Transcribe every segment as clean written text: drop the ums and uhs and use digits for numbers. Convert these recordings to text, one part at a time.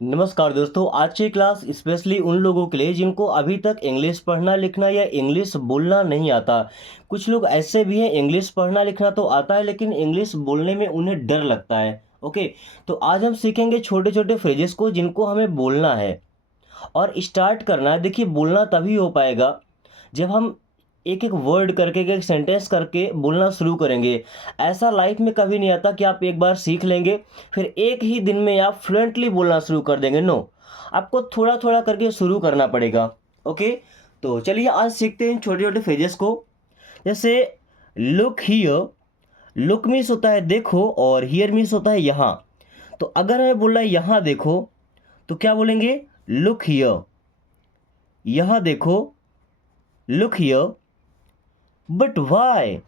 नमस्कार दोस्तों, आज की क्लास स्पेशली उन लोगों के लिए जिनको अभी तक इंग्लिश पढ़ना लिखना या इंग्लिश बोलना नहीं आता। कुछ लोग ऐसे भी हैं, इंग्लिश पढ़ना लिखना तो आता है लेकिन इंग्लिश बोलने में उन्हें डर लगता है। ओके, तो आज हम सीखेंगे छोटे छोटे फ्रेजेस को जिनको हमें बोलना है और स्टार्ट करना है। देखिए, बोलना तभी हो पाएगा जब हम एक एक वर्ड करके, एक एक सेंटेंस करके बोलना शुरू करेंगे। ऐसा लाइफ में कभी नहीं आता कि आप एक बार सीख लेंगे फिर एक ही दिन में आप फ्लुएंटली बोलना शुरू कर देंगे। नो, आपको थोड़ा थोड़ा करके शुरू करना पड़ेगा। ओके, तो चलिए आज सीखते हैं छोटे छोटे फ्रेजेस को। जैसे लुक हियर, लुक मीन्स होता है देखो और हियर मीन्स होता है यहाँ। तो अगर हमें बोलना है यहाँ देखो तो क्या बोलेंगे? लुक हियर, यहाँ देखो, look here. But why,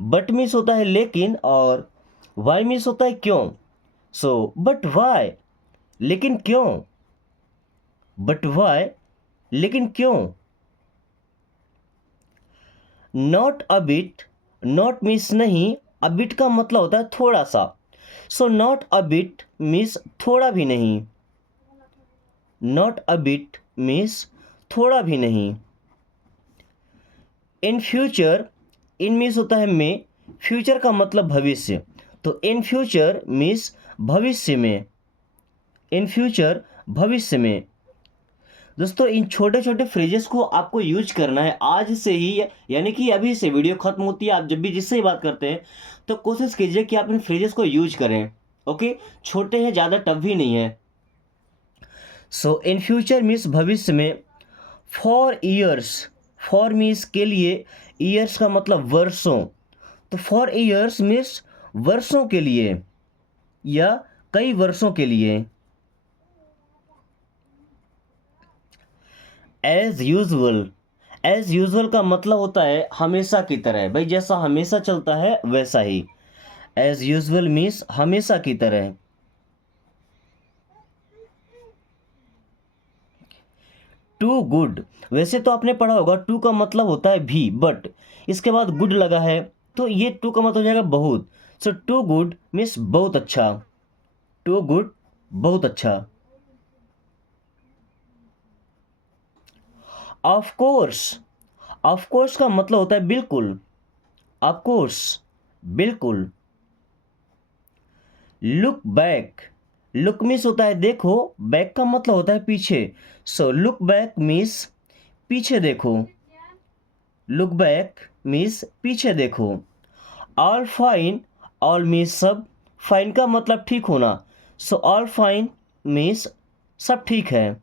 but means होता है लेकिन और वाई मीन्स होता है क्यों। सो बट वाई, लेकिन क्यों। बट वाई, लेकिन क्यों। Not a bit, not means नहीं, अ बिट का मतलब होता है थोड़ा सा। So not a bit means थोड़ा भी नहीं। नॉट अ बिट मीन्स थोड़ा भी नहीं। इन फ्यूचर, इन मीन्स होता है में, फ्यूचर का मतलब भविष्य। तो इन फ्यूचर मीन्स भविष्य में। इन फ्यूचर भविष्य में। दोस्तों, इन छोटे छोटे फ्रेजेस को आपको यूज करना है आज से ही, यानी कि अभी से वीडियो खत्म होती है आप जब भी जिससे ही बात करते हैं तो कोशिश कीजिए कि आप इन फ्रेजेस को यूज करें। ओके, छोटे हैं, ज़्यादा टफ भी नहीं है। सो इन फ्यूचर मीन्स भविष्य में। फॉर ईयर्स, फॉर मीन्स के लिए, ईयर्स का मतलब वर्षों। तो फॉर ईयर्स मीन्स वर्षों के लिए या कई वर्षों के लिए। एज यूजल, एज यूजल का मतलब होता है हमेशा की तरह। भाई जैसा हमेशा चलता है वैसा ही। एज यूजल मीन्स हमेशा की तरह। टू गुड, वैसे तो आपने पढ़ा होगा टू का मतलब होता है भी, बट इसके बाद गुड लगा है तो ये टू का मतलब हो जाएगा बहुत। सो टू गुड मीन्स बहुत अच्छा। टू गुड, बहुत अच्छा। ऑफ कोर्स, ऑफ कोर्स का मतलब होता है बिल्कुल। ऑफ कोर्स, बिल्कुल। लुक बैक, लुक मीन्स होता है देखो, बैक का मतलब होता है पीछे। सो लुक बैक मीन्स पीछे देखो। लुक बैक मीन्स पीछे देखो। ऑल फाइन, ऑल मीन्स सब, फाइन का मतलब ठीक होना। सो ऑल फाइन मीन्स सब ठीक है।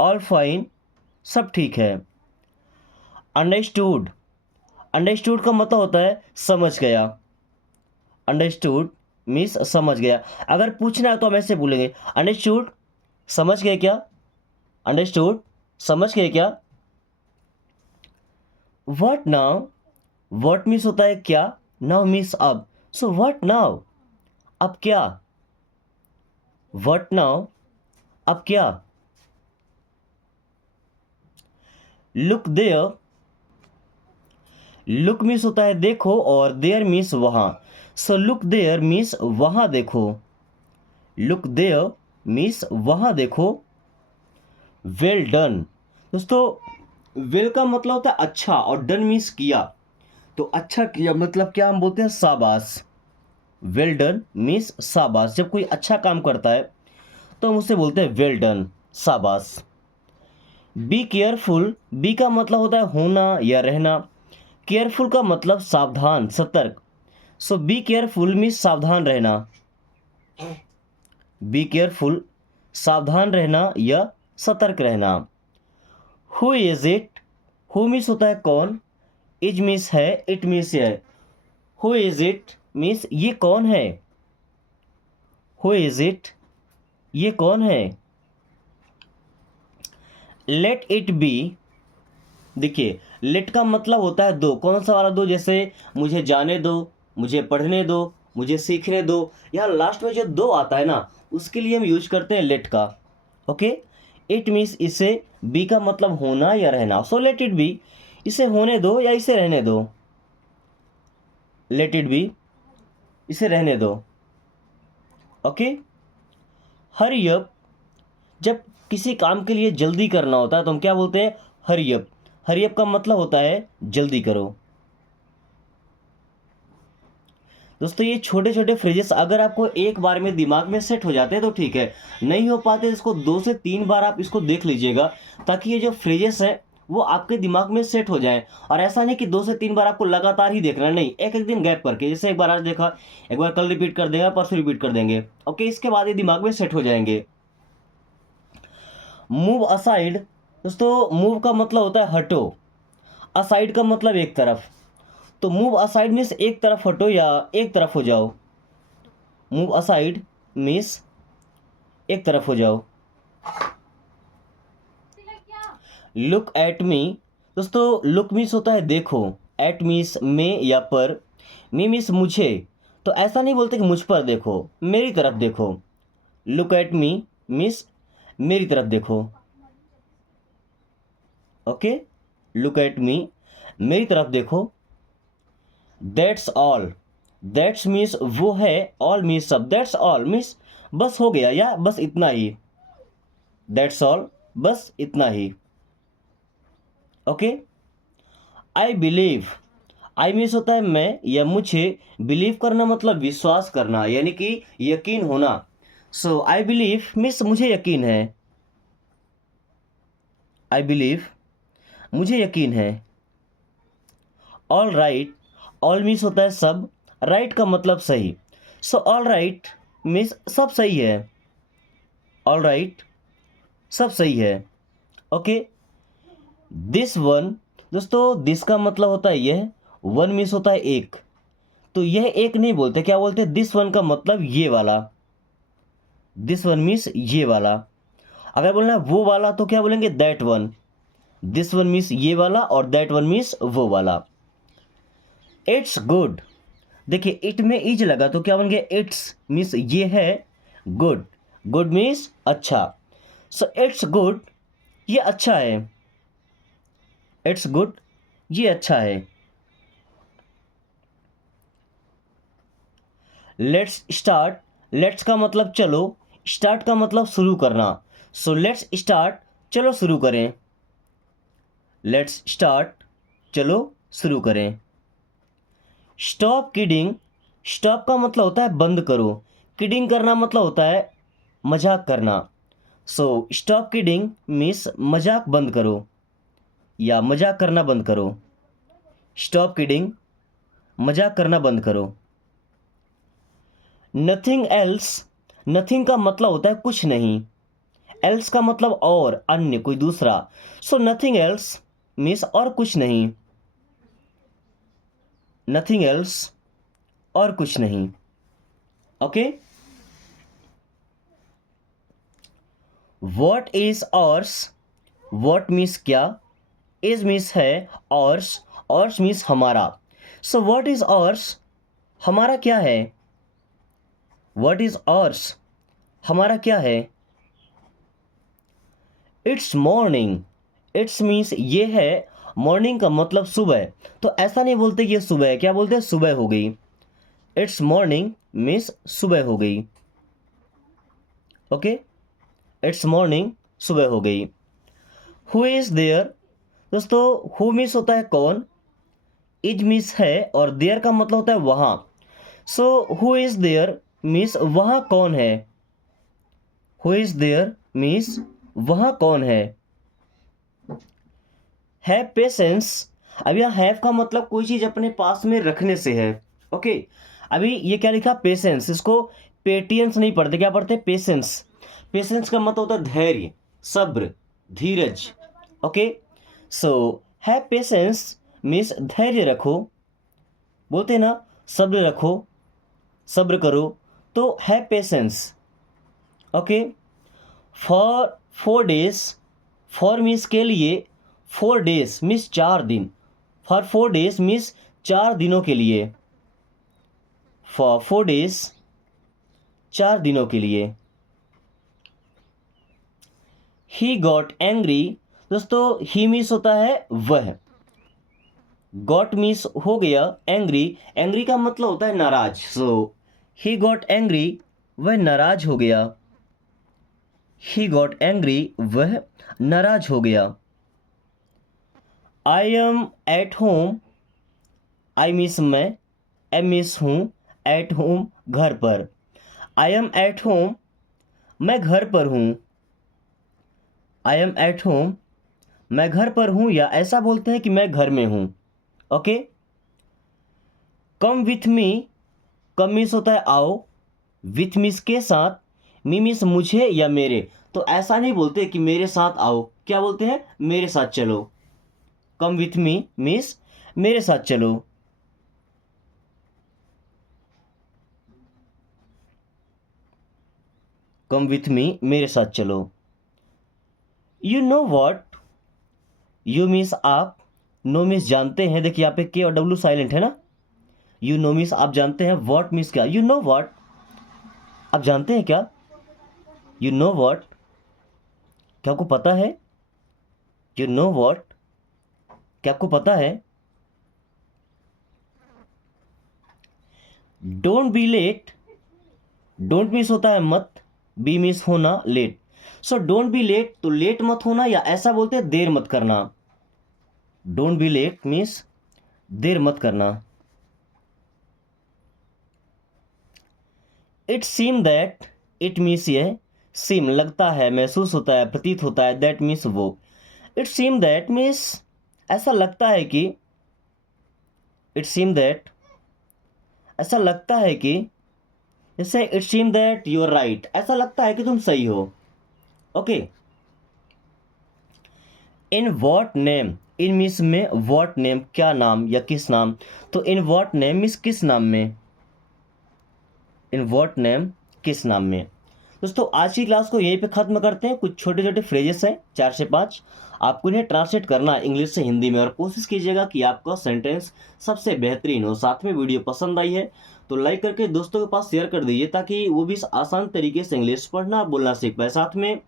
ऑल फाइन, सब ठीक है। अंडरस्टूड, अंडरस्टूड का मतलब होता है समझ गया। अंडरस्टूड मीन्स समझ गया। अगर पूछना है तो हम ऐसे बोलेंगे, अंडरस्टूड, समझ गए क्या। अंडरस्टूड, समझ गए क्या। व्हाट नाउ, व्हाट मीन्स होता है क्या, नाउ मीन्स अब। सो व्हाट नाउ, अब क्या। व्हाट नाउ, अब क्या। लुक देयर, लुक मीन्स होता है देखो और देयर मीन्स वहां। सो लुक देयर मीन्स वहां देखो। लुक देयर मीन्स वहां देखो। वेल डन, दोस्तों वेल का मतलब होता है अच्छा और डन मीन्स किया। तो अच्छा किया मतलब क्या, हम बोलते हैं शाबाश। वेल डन मीन्स शाबाश। जब कोई अच्छा काम करता है तो हम उसे बोलते हैं वेल डन, शाबाश। बी केयरफुल, बी का मतलब होता है होना या रहना। केयरफुल का मतलब सावधान, सतर्क। सो बी केयरफुल मीन्स सावधान रहना। बी केयरफुल, सावधान रहना या सतर्क रहना। Who is it, who means होता है कौन, इज मीन्स है, इट मीन्स है। हु इज इट मीन्स ये कौन है। हु इज इट, ये कौन है। लेट इट बी, देखिए लेट का मतलब होता है दो। कौन सा वाला दो? जैसे मुझे जाने दो, मुझे पढ़ने दो, मुझे सीखने दो। यहाँ लास्ट में जो दो आता है ना उसके लिए हम यूज करते हैं लेट का। ओके, इट मीन्स इसे, बी का मतलब होना या रहना। सो लेट इट बी, इसे होने दो या इसे रहने दो। लेट इट बी, इसे रहने दो। ओके, हरी अप, जब किसी काम के लिए जल्दी करना होता है तो हम क्या बोलते हैं? Hurry up. हरी अप का मतलब होता है जल्दी करो। दोस्तों ये छोटे छोटे फ्रेजेस अगर आपको एक बार में दिमाग में सेट हो जाते हैं तो ठीक है, नहीं हो पाते तो इसको 2 से 3 बार आप इसको देख लीजिएगा, ताकि ये जो फ्रेजेस हैं वो आपके दिमाग में सेट हो जाएं। और ऐसा नहीं कि 2 से 3 बार आपको लगातार ही देखना है, नहीं, एक एक दिन गैप करके, जैसे एक बार आज देखा, एक बार कल रिपीट कर देंगे, परसों रिपीट कर देंगे, ओके, इसके बाद ये दिमाग में सेट हो जाएंगे। मूव असाइड, दोस्तों मूव का मतलब होता है हटो, असाइड का मतलब एक तरफ, तो मूव असाइड मीन्स एक तरफ हटो या एक तरफ हो जाओ। मूव असाइड मीन्स एक तरफ हो जाओ। लुक एट मी, दोस्तों लुक मीन्स होता है देखो, एट मीन्स में या पर, मी मीन्स मुझे, तो ऐसा नहीं बोलते कि मुझ पर देखो, मेरी तरफ देखो। लुक एट मी मीन्स मेरी तरफ देखो, ओके, लुक एट मी, मेरी तरफ देखो। दैट्स ऑल, दैट्स मीन्स वो है, ऑल मीन्स सब, दैट्स ऑल मीन्स बस हो गया या बस इतना ही, दैट्स ऑल बस इतना ही, okay. I believe, I means होता है मैं या मुझे, बिलीव करना मतलब विश्वास करना यानी कि यकीन होना। सो आई बिलीव मीन्स मुझे यकीन है, आई बिलीव मुझे यकीन है। ऑल राइट, ऑल मीन्स होता है सब, राइट का मतलब सही, सो ऑल राइट मीन्स सब सही है, ऑल राइट सब सही है, ओके। दिस वन, दोस्तों दिस का मतलब होता है यह, वन मीन्स होता है एक, तो यह एक नहीं बोलते, क्या बोलते हैं? दिस वन का मतलब ये वाला, दिस वन मीन्स ये वाला। अगर बोलना है वो वाला तो क्या बोलेंगे? That one. This one means ये वाला और दैट वन मीन्स वो वाला। इट्स गुड, देखिए इट में इज लगा तो क्या बन गया? इट्स मीन्स ये है, गुड, गुड मीन्स अच्छा, सो इट्स गुड ये अच्छा है, इट्स गुड ये अच्छा है। लेट्स स्टार्ट, लेट्स का मतलब चलो, स्टार्ट का मतलब शुरू करना, सो लेट्स स्टार्ट चलो शुरू करें, लेट्स स्टार्ट चलो शुरू करें। स्टॉप किडिंग, स्टॉप का मतलब होता है बंद करो, किडिंग करना मतलब होता है मजाक करना, सो स्टॉप किडिंग मीन्स मजाक बंद करो या मजाक करना बंद करो। स्टॉप किडिंग मजाक करना बंद करो। नथिंग एल्स, नथिंग का मतलब होता है कुछ नहीं, एल्स का मतलब और, अन्य, कोई दूसरा, सो नथिंग एल्स मीन्स और कुछ नहीं, नथिंग एल्स और कुछ नहीं, okay. What is ours, what means क्या, इज मीन्स है, ऑर्स मीन्स हमारा, सो वॉट इज ऑर्स हमारा क्या है, वॉट इज ऑर्स हमारा क्या है। इट्स मॉर्निंग, इट्स मीन्स ये है, मॉर्निंग का मतलब सुबह, तो ऐसा नहीं बोलते ये सुबह है, क्या बोलते हैं? सुबह हो गई। इट्स मॉर्निंग मीन्स सुबह हो गई, ओके, इट्स मॉर्निंग सुबह हो गई। हु इज देयर, दोस्तों हु मीन्स होता है कौन, इज मीन्स है और देयर का मतलब होता है वहाँ, so who is there means वहाँ कौन है, हु इज देयर मीन्स वहाँ कौन है। हैव पेशेंस, अब यहाँ हैव का मतलब कोई चीज़ अपने पास में रखने से है, ओके। अभी ये क्या लिखा? पेशेंस, इसको पेटियंस नहीं पढ़ते, क्या पढ़ते? पेशेंस। पेशेंस का मतलब होता है धैर्य, सब्र, धीरज, okay. So have patience means धैर्य रखो, बोलते हैं ना सब्र रखो, सब्र करो, तो have patience, okay. For 4 days, for means के लिए, 4 डेज मीन्स 4 दिन, फॉर 4 डेज मीन्स 4 दिनों के लिए, फॉर 4 डेज 4 दिनों के लिए। ही गॉट एंग्री, दोस्तों ही मीन्स होता है वह, गॉट मीन्स हो गया, एंग्री, एंग्री का मतलब होता है नाराज, सो ही गॉट एंग्री वह नाराज हो गया। ही गॉट एंग्री, वह नाराज हो गया। I am at home, I miss मैं मिस हूँ, एट होम घर पर। आई एम एट होम, मैं घर पर हूँ। आई एम एट होम, मैं घर पर हूँ, या ऐसा बोलते हैं कि मैं घर में हूँ। Okay. Come with me, come means होता है आओ, विथ मीन्स के साथ, मी मीन्स मुझे या मेरे। तो ऐसा नहीं बोलते कि मेरे साथ आओ, क्या बोलते हैं, मेरे साथ चलो। कम विथ मी मीन्स मेरे साथ चलो। कम विथ मी, मेरे साथ चलो। You know what, you means आप, नो मीन्स जानते हैं। देखिए यहाँ पे के और डब्ल्यू साइलेंट है ना। यू नो मीन्स आप जानते हैं, वॉट मीन्स क्या, यू नो वॉट, आप जानते हैं क्या, यू नो वॉट, क्या आपको पता है, यू नो वॉट, क्या आपको पता है। Don't be late, don't means होता है मत, बी मीन्स होना, late. So don't be late, तो लेट मत होना, या ऐसा बोलते हैं देर मत करना। डोंट बी लेट मीन्स देर मत करना। It seem that, it means ये, सीम लगता है, महसूस होता है, प्रतीत होता है, दैट मीन्स वो। इट सीम दैट मीन्स ऐसा लगता है कि, इट सीम दैट ऐसा लगता है कि, जैसे it seem that you are right, ऐसा लगता है कि तुम सही हो। Okay. In what name, in means में, वॉट नेम क्या नाम या किस नाम। तो इन वॉट नेम मीन्स किस नाम में, इन वॉट नेम किस नाम में। दोस्तों आज की क्लास को यहीं पे ख़त्म करते हैं। कुछ छोटे छोटे फ्रेजेस हैं 4 से 5, आपको इन्हें ट्रांसलेट करना है इंग्लिश से हिंदी में, और कोशिश कीजिएगा कि आपका सेंटेंस सबसे बेहतरीन हो। साथ में वीडियो पसंद आई है तो लाइक करके दोस्तों के पास शेयर कर दीजिए, ताकि वो भी आसान तरीके से इंग्लिश पढ़ना बोलना सीख पाए। साथ में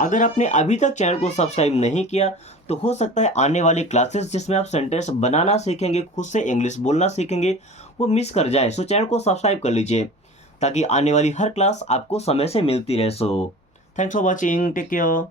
अगर आपने अभी तक चैनल को सब्सक्राइब नहीं किया तो हो सकता है आने वाली क्लासेस जिसमें आप सेंटेंस बनाना सीखेंगे, खुद से इंग्लिश बोलना सीखेंगे, वो मिस कर जाए। सो चैनल को सब्सक्राइब कर लीजिए, ताकि आने वाली हर क्लास आपको समय से मिलती रहे। So thanks for watching, take care.